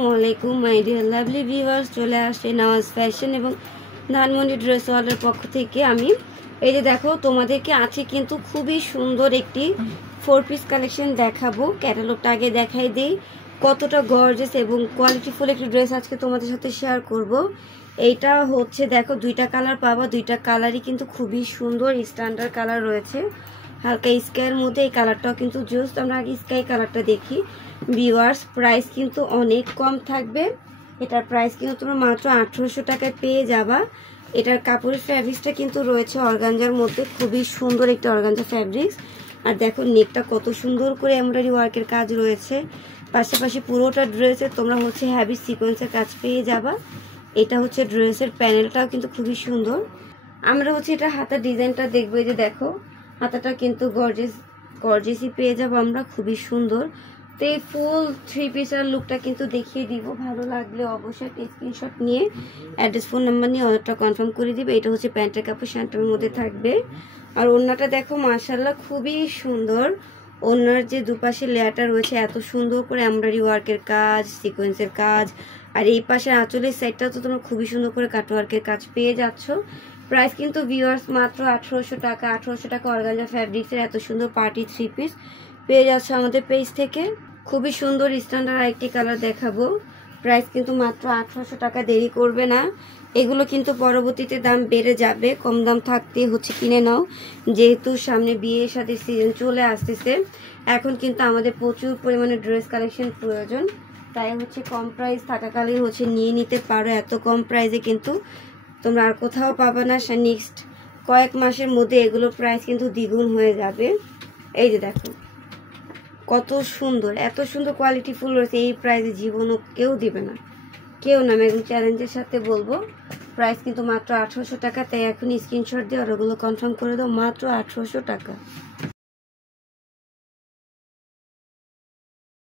আসসালামু আলাইকুম my dear lovely viewers, চলে আসছে নওয়াজ ফ্যাশন এবং ধানমন্ডি ড্রেস ওয়ার্ল্ডের পক্ষ থেকে আমি এই যে দেখো তোমাদেরকে আছে কিন্তু খুবই সুন্দর একটি 4 পিস কালেকশন দেখাবো। ক্যাটালগটা আগে দেখাই দেই কতটা গর্জিয়াস এবং কোয়ালিটিফুল একটি ড্রেস আজকে তোমাদের সাথে শেয়ার করব। এইটা হচ্ছে দেখো দুইটা কালার পাবা, দুইটা কালারই কিন্তু খুবই সুন্দর স্ট্যান্ডার্ড কালার রয়েছে, হালকা স্কাইয়ের মধ্যে। এই কালারটাও কিন্তু জাস্ট আমরা আগে স্কাই কালারটা দেখি। ভিউয়ার্স, প্রাইস কিন্তু অনেক কম থাকবে। এটার প্রাইস কিন্তু তোমরা মাত্র 1800 টাকায় পেয়ে যাবা। এটার কাপড়ের ফ্যাব্রিক্সটা কিন্তু রয়েছে অর্গানজার মধ্যে, খুবই সুন্দর একটা অর্গানজা ফ্যাব্রিক্স। আর দেখো নেকটা কত সুন্দর করে এমব্রয়ডারি ওয়ার্কের কাজ রয়েছে। পাশাপাশি পুরোটা ড্রেসে তোমরা হচ্ছে হ্যাভি সিকোয়েন্সের কাজ পেয়ে যাবা। এটা হচ্ছে ড্রেসের প্যানেলটাও কিন্তু খুবই সুন্দর। আমরা হচ্ছে এটা হাতার ডিজাইনটা দেখবো। এই যে দেখো হাতাটা কিন্তু গর্জিয়াসই পেয়ে যাবো আমরা, খুবই সুন্দর। তো এই ফুল 3 পিসের লুকটা কিন্তু দেখিয়ে দিব। ভালো লাগলে অবশ্যই একটা স্ক্রিনশট নিয়ে অ্যাড্রেস ফোন নাম্বার নিয়ে অর্ডারটা কনফার্ম করে দিবে। এটা হচ্ছে প্যান্টের কাপড়, শার্টের মধ্যে থাকবে। আর ওড়নাটা দেখো মাশাআল্লাহ খুবই সুন্দর। ওড়নার যে দুপাশে লেয়ারটা রয়েছে এত সুন্দর করে এমব্রয়ডারি ওয়ার্কের কাজ, সিকোয়েন্সের কাজ। আর এই পাশে আঁচলের সাইডটাও তো তোমরা খুবই সুন্দর করে কাটওয়ার্কের কাজ পেয়ে যাচ্ছ। প্রাইস কিন্তু ভিউয়ার্স মাত্র 1800 টাকা। 1800 টাকা অর্গানজা ফ্যাব্রিক্সের এত সুন্দর পার্টি 3 পিস পেয়ে যাচ্ছ আমাদের পেজ থেকে। খুবই সুন্দর স্ট্যান্ডার্ড আরেকটি কালার দেখাবো। প্রাইস কিন্তু মাত্র 1800 টাকা। দেরি করবে না, এগুলো কিন্তু পরবর্তীতে দাম বেড়ে যাবে। কম দাম থাকতে হচ্ছে কিনে নাও, যেহেতু সামনে বিয়ের সাথে সিজন চলে আসতেছে। এখন কিন্তু আমাদের প্রচুর পরিমাণে ড্রেস কালেকশন প্রয়োজন, তাই হচ্ছে কম প্রাইস থাকাকালীন হচ্ছে নিয়ে নিতে পারো। এত কম প্রাইসে কিন্তু তোমরা আর কোথাও পাবে না। নেক্সট কয়েক মাসের মধ্যে এগুলোর প্রাইস কিন্তু দ্বিগুণ হয়ে যাবে। এই যে দেখো কত সুন্দর, এত সুন্দর কোয়ালিটি ফুল রয়েছে। এই প্রাইসে জীবনও কেউ দিবে না, কেউ না। আমি একদম চ্যালেঞ্জের সাথে বলবো প্রাইস কিন্তু মাত্র 1800 টাকা। তাই এখন স্ক্রিনশট দিয়ে অর্ডারগুলো কনফার্ম করে দাও, মাত্র 1800 টাকা।